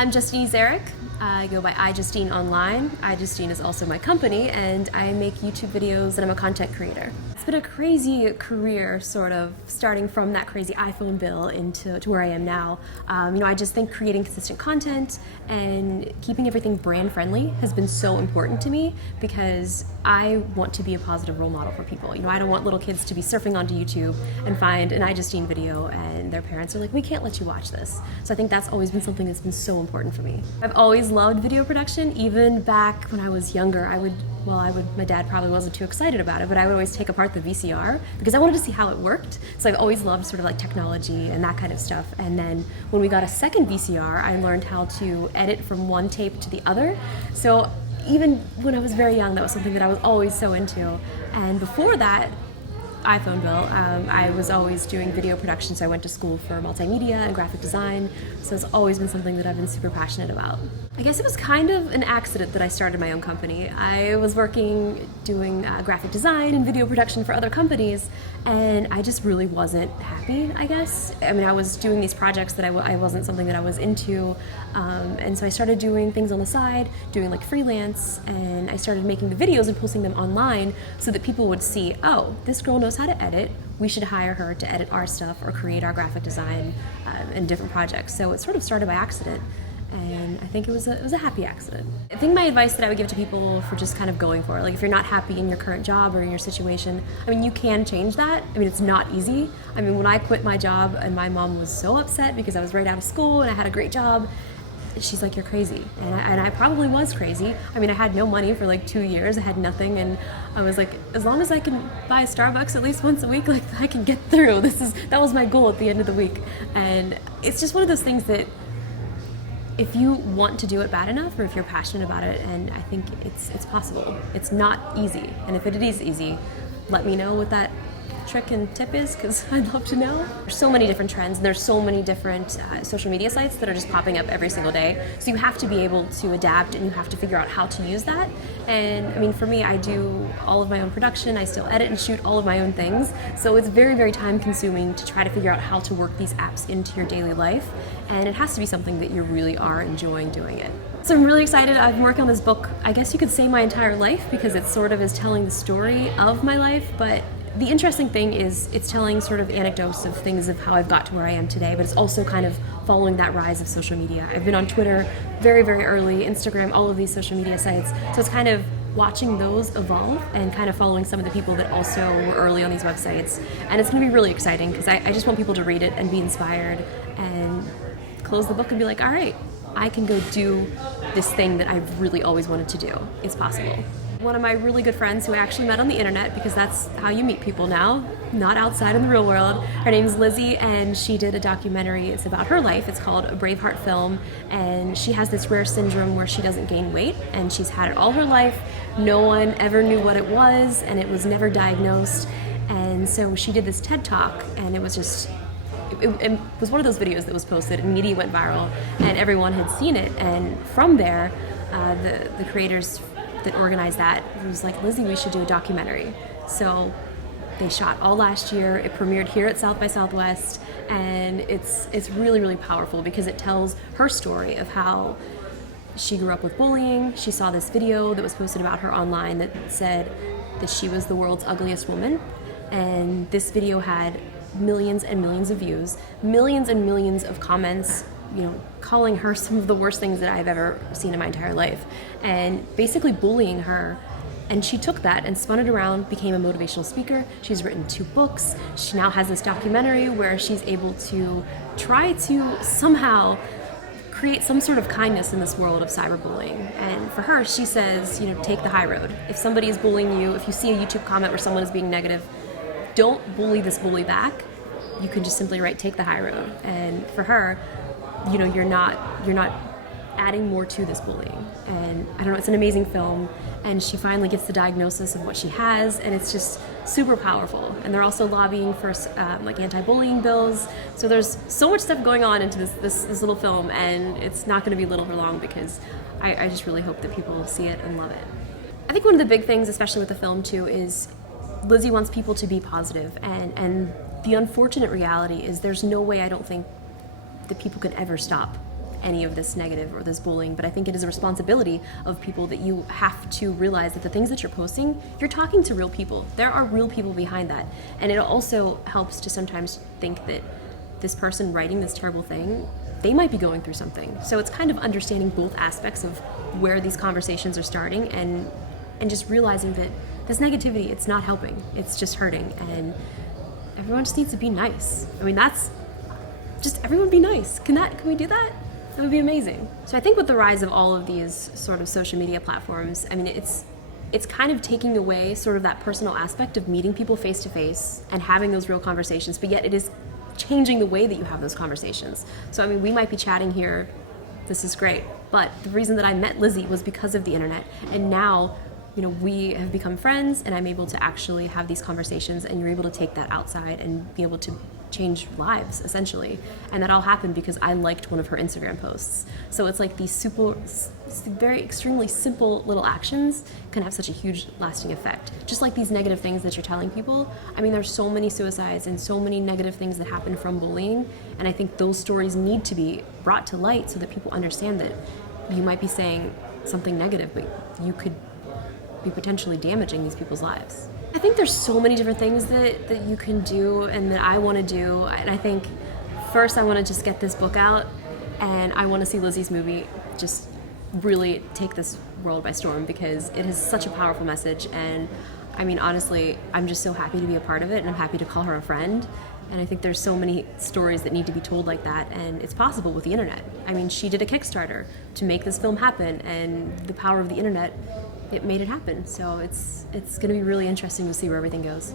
I'm Justine Ezarik. I go by iJustine online. iJustine is also my company, and I make YouTube videos, and I'm a content creator. It's been a crazy career, sort of, starting from that crazy iPhone bill into where I am now. I just think creating consistent content and keeping everything brand friendly has been so important to me because I want to be a positive role model for people. I don't want little kids to be surfing onto YouTube and find an iJustine video and their parents are like, we can't let you watch this. So I think that's always been something that's been so important for me. I've always loved video production. Even back when I was younger, my dad probably wasn't too excited about it, but I would always take apart the VCR because I wanted to see how it worked. So I've always loved sort of like technology and that kind of stuff. And then when we got a second VCR, I learned how to edit from one tape to the other. So even when I was very young, that was something that I was always so into. And before that iPhone bill, I was always doing video production, so I went to school for multimedia and graphic design, so it's always been something that I've been super passionate about. I guess it was kind of an accident that I started my own company. I was working doing graphic design and video production for other companies, and I just really wasn't happy, I guess. I mean, I was doing these projects that I wasn't something that I was into, and so I started doing things on the side, doing like freelance, and I started making the videos and posting them online so that people would see, oh, this girl knows how to edit, we should hire her to edit our stuff or create our graphic design and different projects. So it sort of started by accident, and I think it was a happy accident. I think my advice that I would give to people for just kind of going for it, like if you're not happy in your current job or in your situation, I mean, you can change that. I mean, it's not easy. I mean, when I quit my job and my mom was so upset because I was right out of school and I had a great job, she's like, you're crazy. And I probably was crazy. I mean, I had no money for like 2 years. I had nothing. And I was like, as long as I can buy a Starbucks at least once a week, like I can get through. That was my goal at the end of the week. And it's just one of those things that if you want to do it bad enough, or if you're passionate about it, and I think it's possible. It's not easy. And if it is easy, let me know what that trick and tip is, because I'd love to know. There's so many different trends, and there's so many different social media sites that are just popping up every single day. So you have to be able to adapt, and you have to figure out how to use that. And I mean, for me, I do all of my own production. I still edit and shoot all of my own things. So it's very, very time consuming to try to figure out how to work these apps into your daily life. And it has to be something that you really are enjoying doing it. So I'm really excited. I've been working on this book, I guess you could say my entire life, because it sort of is telling the story of my life, but the interesting thing is it's telling sort of anecdotes of things of how I've got to where I am today, but it's also kind of following that rise of social media. I've been on Twitter very, very early, Instagram, all of these social media sites. So it's kind of watching those evolve and kind of following some of the people that also were early on these websites. And it's going to be really exciting because I just want people to read it and be inspired and close the book and be like, all right, I can go do this thing that I've really always wanted to do. It's possible. One of my really good friends who I actually met on the internet, because that's how you meet people now, not outside in the real world. Her name's Lizzie, and she did a documentary. It's about her life. It's called A Braveheart Film, and she has this rare syndrome where she doesn't gain weight, and she's had it all her life. No one ever knew what it was, and it was never diagnosed. And so she did this TED Talk, and it was just, it was one of those videos that was posted, and immediately went viral, and everyone had seen it. And from there, the creators that organized that was like, Lizzie, we should do a documentary. So they shot all last year. It premiered here at South by Southwest, and it's really, really powerful because it tells her story of how she grew up with bullying. She saw this video that was posted about her online that said that she was the world's ugliest woman, and this video had millions and millions of views, millions and millions of comments, calling her some of the worst things that I've ever seen in my entire life, and basically bullying her. And she took that and spun it around, became a motivational speaker. She's written 2 books. She now has this documentary where she's able to try to somehow create some sort of kindness in this world of cyberbullying. And for her, she says, take the high road. If somebody is bullying you, if you see a YouTube comment where someone is being negative, don't bully this bully back. You can just simply write, take the high road. And for her, you're not adding more to this bullying. And I don't know, it's an amazing film, and she finally gets the diagnosis of what she has, and it's just super powerful. And they're also lobbying for like anti-bullying bills. So there's so much stuff going on into this little film, and it's not going to be little for long because I just really hope that people see it and love it. I think one of the big things, especially with the film too, is Lizzie wants people to be positive, and the unfortunate reality is there's no way, I don't think, that people could ever stop any of this negative or this bullying, but I think it is a responsibility of people that you have to realize that the things that you're posting, you're talking to real people. There are real people behind that. And it also helps to sometimes think that this person writing this terrible thing, they might be going through something. So it's kind of understanding both aspects of where these conversations are starting and just realizing that this negativity, it's not helping, it's just hurting, and everyone just needs to be nice. I mean, that's just, everyone be nice. Can we do that? That would be amazing. So I think with the rise of all of these sort of social media platforms, I mean, it's kind of taking away sort of that personal aspect of meeting people face to face and having those real conversations, but yet it is changing the way that you have those conversations. So I mean, we might be chatting here, this is great, but the reason that I met Lizzie was because of the internet, and now, you know, we have become friends and I'm able to actually have these conversations, and you're able to take that outside and be able to change lives, essentially. And that all happened because I liked one of her Instagram posts. So it's like these very extremely simple little actions can have such a huge lasting effect. Just like these negative things that you're telling people. I mean, there's so many suicides and so many negative things that happen from bullying, and I think those stories need to be brought to light so that people understand that you might be saying something negative, but you could be potentially damaging these people's lives. I think there's so many different things that you can do and that I want to do, and I think first I want to just get this book out, and I want to see Lizzie's movie just really take this world by storm, because it has such a powerful message. And I mean, honestly, I'm just so happy to be a part of it, and I'm happy to call her a friend. And I think there's so many stories that need to be told like that, and it's possible with the internet. I mean, she did a Kickstarter to make this film happen, and the power of the internet, it made it happen. So it's going to be really interesting to see where everything goes.